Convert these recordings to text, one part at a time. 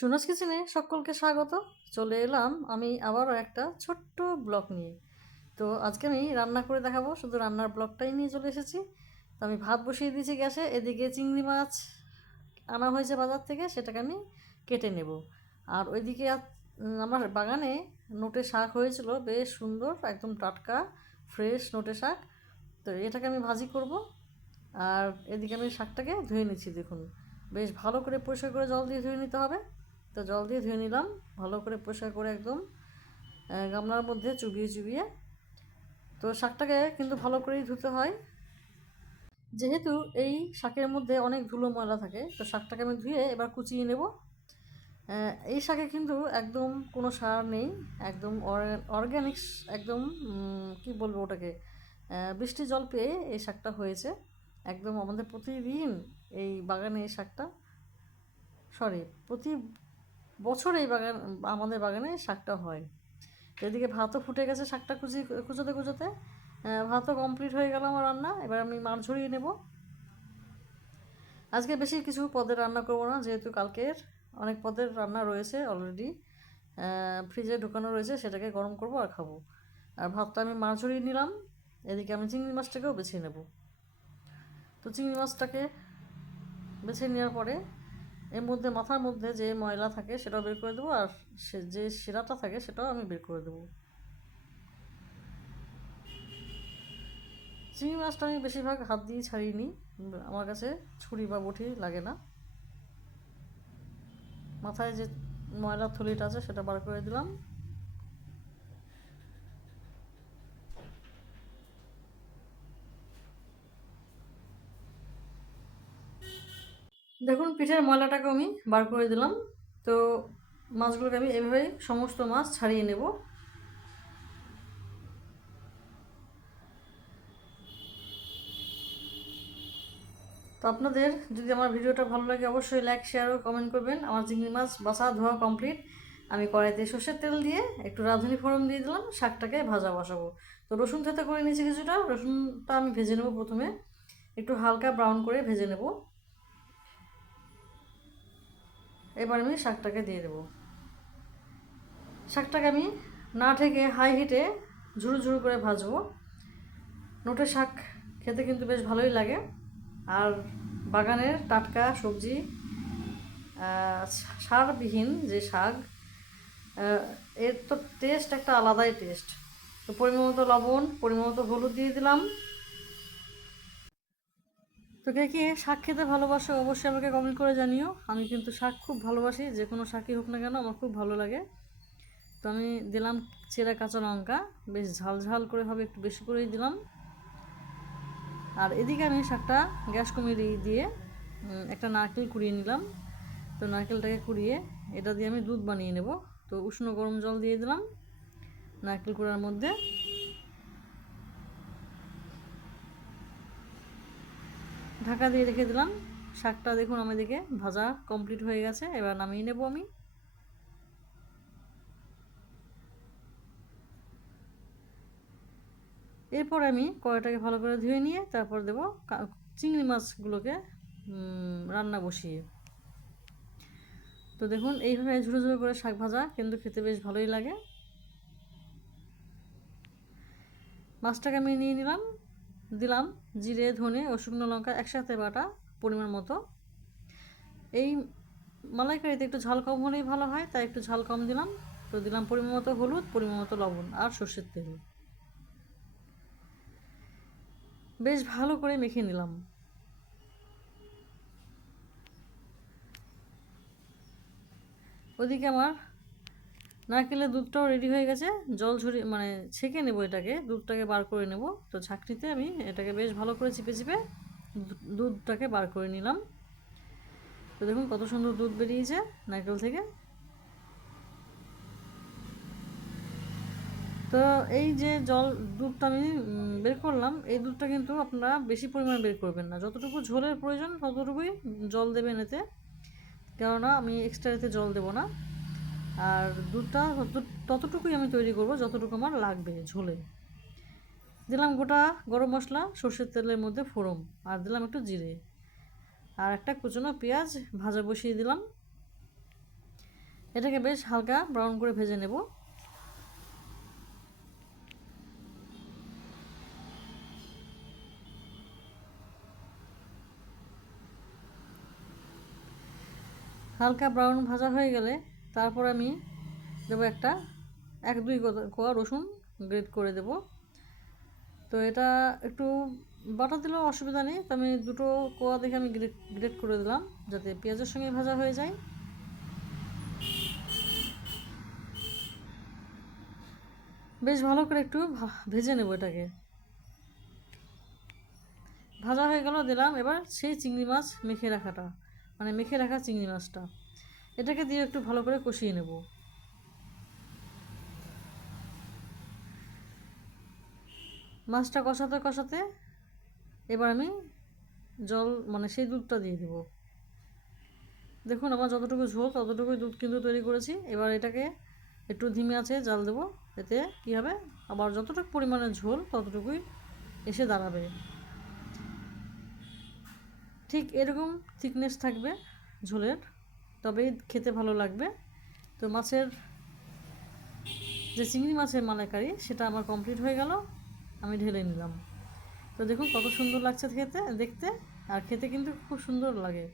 সুনাস কিচেনে সকলকে স্বাগত। চলে এলাম আমি আবারও একটা ছোট্ট ব্লগ নিয়ে। তো আজকে আমি রান্না করে দেখাবো, শুধু রান্নার ব্লগটাই নিয়ে চলে এসেছি। তো আমি ভাত বসিয়ে দিয়েছি গ্যাসে, এদিকে চিংড়ি মাছ আনা হয়েছে বাজার থেকে, সেটাকে আমি কেটে নেব। আর ওইদিকে আমার বাগানে নোটে শাক হয়েছিল, বেশ সুন্দর, একদম টাটকা ফ্রেশ নোটে শাক। তো এটাকে আমি ভাজি করব। আর এদিকে আমি শাকটাকে ধুয়ে নিচ্ছি, দেখুন বেশ ভালো করে পরিষ্কার করে জল দিয়ে ধুয়ে নিতে হবে। তো জল দিয়ে ধুয়ে নিলাম ভালো করে, পরিষ্কার করে একদম গামলার মধ্যে চুবিয়ে চুবিয়ে। তো শাকটাকে কিন্তু ভালো করেই ধুতে হয়, যেহেতু এই শাকের মধ্যে অনেক ধুলো ময়লা থাকে। তো শাকটাকে আমি ধুয়ে এবার কুচিয়ে নেব। এই শাকে কিন্তু একদম কোনো সার নেই, একদম অর্গ্যানিক, একদম কি বলবো ওটাকে, বৃষ্টি জল পেয়ে এই শাকটা হয়েছে। একদম আমাদের প্রতিদিন এই বাগানে এই শাকটা, প্রতি বছর এই বাগান, আমাদের বাগানে শাকটা হয়। এদিকে ভাতও ফুটে গেছে, শাকটা কুচোতে কুচোতে ভাতও কমপ্লিট হয়ে গেল আমার রান্না। এবার আমি মাছ ঝরিয়ে নেব। আজকে বেশি কিছু পদের রান্না করবো না, যেহেতু কালকের অনেক পদের রান্না রয়েছে অলরেডি, ফ্রিজে ঢুকানো রয়েছে, সেটাকে গরম করব আর খাবো। আর ভাতটা আমি মাছ ঝরিয়ে নিলাম। এদিকে আমি চিংড়ি মাছটাকেও বেছে নেব। তো চিংড়ি মাছটাকে বেছে নেওয়ার পরে এর মধ্যে মাথার মধ্যে যে ময়লা থাকে সেটাও বের করে দেবো, আর যে শিরাটা থাকে সেটাও আমি বের করে দেবো। চিংড়ি মাছটা আমি বেশিরভাগ হাত দিয়ে ছাড়িয়ে নিই, আমার কাছে ছুরি বা বটি লাগে না। মাথায় যে ময়লার থলিটা আছে সেটা বার করে দিলাম। দেখুন পিঠের ময়লাটাকে আমি বার করে দিলাম। তো মাছগুলোকে আমি এভাবেই সমস্ত মাছ ছাড়িয়ে নেব। তো আপনাদের যদি আমার ভিডিওটা ভালো লাগে অবশ্যই লাইক, শেয়ার ও কমেন্ট করবেন। আমার চিংড়ি মাছ বাছা ধোয়া কমপ্লিট। আমি কড়াইতে সর্ষের তেল দিয়ে একটু রাঁধুনি ফোড়ন দিয়ে দিলাম, শাকটাকে ভাজা বসাবো। তো রসুন থেতে করে নিয়েছি কিছুটা, রসুনটা আমি ভেজে নেব প্রথমে, একটু হালকা ব্রাউন করে ভেজে নেব। এবার আমি শাকটাকে দিয়ে দেবো। শাকটাকে আমি না ঢেকে হাই হিটে ঝুরু ঝুরু করে ভাজবো। নোটে শাক খেতে কিন্তু বেশ ভালোই লাগে। আর বাগানের টাটকা সবজি, সারবিহীন যে শাক, এর তো টেস্ট একটা আলাদাই টেস্ট। তো পরিমাণ মতো লবণ, পরিমাণ মতো হলুদ দিয়ে দিলাম। তো কে কে শাক খেতে ভালোবাসো অবশ্যই আমাকে কমেন্ট করে জানিও। আমি কিন্তু শাক খুব ভালোবাসি, যে কোনো শাকই হোক না কেন আমার খুব ভালো লাগে। তো আমি দিলাম চেরা কাঁচা লঙ্কা, বেশ ঝাল ঝাল করে হবে, একটু বেশি করেই দিলাম। আর এদিকে আমি শাকটা গ্যাস কমিয়ে দিয়ে একটা নারকেল কুড়িয়ে নিলাম। তো নারকেলটাকে কুড়িয়ে এটা দিয়ে আমি দুধ বানিয়ে নেব। তো উষ্ণ গরম জল দিয়ে দিলাম নারকেল কুড়ার মধ্যে। ঢাকা দিয়ে রেখে দিলাম। শাকটা দেখুন আমার দিকে ভাজা কমপ্লিট হয়ে গেছে, এবার নামিয়ে নেব আমি। এরপর আমি কড়াইটাকে ভালো করে ধুয়ে নিয়ে তারপর দেব চিংড়ি মাছগুলোকে রান্না বসিয়ে। তো দেখুন এইভাবে ঝুড়ো ঝুড়ো করে শাক ভাজা কিন্তু খেতে বেশ ভালোই লাগে। মাছটাকে আমি নিয়ে নিলাম, দিলাম জিরে, ধনে ও শুকনো লঙ্কা একসাথে বাটা পরিমাণ মতো। এই মালাইকারিতে একটু ঝাল কম হলেই ভালো হয়, তাই একটু ঝাল কম দিলাম। তো দিলাম পরিমাণ মতো হলুদ, পরিমাণ মতো লবণ আর সর্ষের তেল। বেশ ভালো করে মেখে নিলাম। ওদিকে আমার নারকেলের দুধটাও রেডি হয়ে গেছে। জল ঝরিয়ে মানে ছেঁকে নেবো, এটাকে দুধটাকে বার করে নেব। তো ছাঁকনিতে আমি এটাকে বেশ ভালো করে চিপে চিপে দুধটাকে বার করে নিলাম। তো দেখুন কত সুন্দর দুধ বেরিয়েছে নারকেল থেকে। তো এই যে দুধটা আমি বের করলাম, এই দুধটা কিন্তু আপনারা বেশি পরিমাণে বের করবেন না, যতটুকু ঝোলের প্রয়োজন ততটুকুই জল দেবেন এতে, কেননা আমি এক্সট্রা এতে জল দেবো না। আর দুধটা ততটুকুই আমি তৈরি করব যতটুকু আমার লাগবে ঝোলে। দিলাম গোটা গরম মশলা সর্ষের তেলের মধ্যে ফোড়ন, আর দিলাম একটু জিরে, আর একটা কুচনো পেঁয়াজ ভাজা বসিয়ে দিলাম। এটাকে বেশ হালকা ব্রাউন করে ভেজে নেব। হালকা ব্রাউন ভাজা হয়ে গেলে তারপর আমি দেবো একটা 1-2 কোয়া রসুন গ্রেট করে দেব। তো এটা একটু বাটা দিলেও অসুবিধা নেই, তো আমি 2 কোয়া দেখে আমি গ্রেট করে দিলাম যাতে পেঁয়াজের সঙ্গে ভাজা হয়ে যায়। বেশ ভালো করে একটু ভেজে নেব এটাকে। ভাজা হয়ে গেল, দিলাম এবার সেই চিংড়ি মাছ মেখে রাখাটা, মানে মেখে রাখা চিংড়ি মাছটা, এটাকে দিয়ে একটু ভালো করে কষিয়ে নেব। মাছটা কষাতে কষাতে এবার আমি জল মানে সেই দুধটা দিয়ে দেব। দেখুন আমার যতটুকু ঝোল ততটুকুই দুধ কিন্তু তৈরি করেছি। এবার এটাকে একটু ধিমে আছে জাল দেবো, এতে কী হবে আবার যতটুকু পরিমাণে ঝোল ততটুকুই এসে দাঁড়াবে। ঠিক এরকম থিকনেস থাকবে ঝোলের, তবেই খেতে ভালো লাগবে। তো মাছের যে চিংড়ি মাছের মালাইকারি সেটা আমার কমপ্লিট হয়ে গেল, আমি ঢেলে নিলাম। তো দেখুন কত সুন্দর লাগছে দেখতে, আর খেতে কিন্তু খুব সুন্দর লাগে।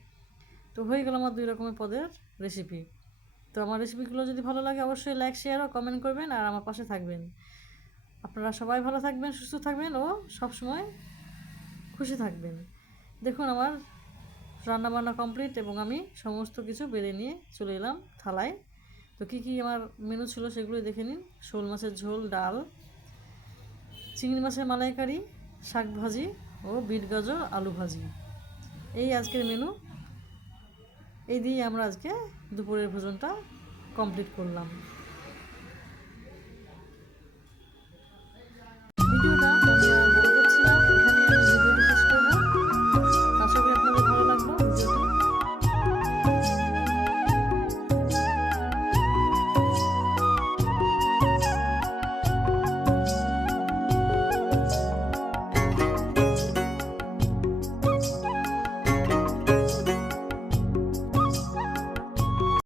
তো হয়ে গেল আমার 2 রকমের পদের রেসিপি। তো আমার রেসিপিগুলো যদি ভালো লাগে অবশ্যই লাইক, শেয়ার ও কমেন্ট করবেন, আর আমার পাশে থাকবেন। আপনারা সবাই ভালো থাকবেন, সুস্থ থাকবেন ও সবসময় খুশি থাকবেন। দেখুন আমার রান্নাবান্না কমপ্লিট এবং আমি সমস্ত কিছু বেড়ে নিয়ে চলে এলাম থালায়। তো কী কী আমার মেনু ছিল সেগুলোই দেখে নিন। শোল মাছের ঝোল, ডাল, চিংড়ি মাছের মালাইকারি, শাক ভাজি ও বিট গাজর আলু ভাজি, এই আজকের মেনু। এই দিয়ে আমরা আজকে দুপুরের ভোজনটা কমপ্লিট করলাম।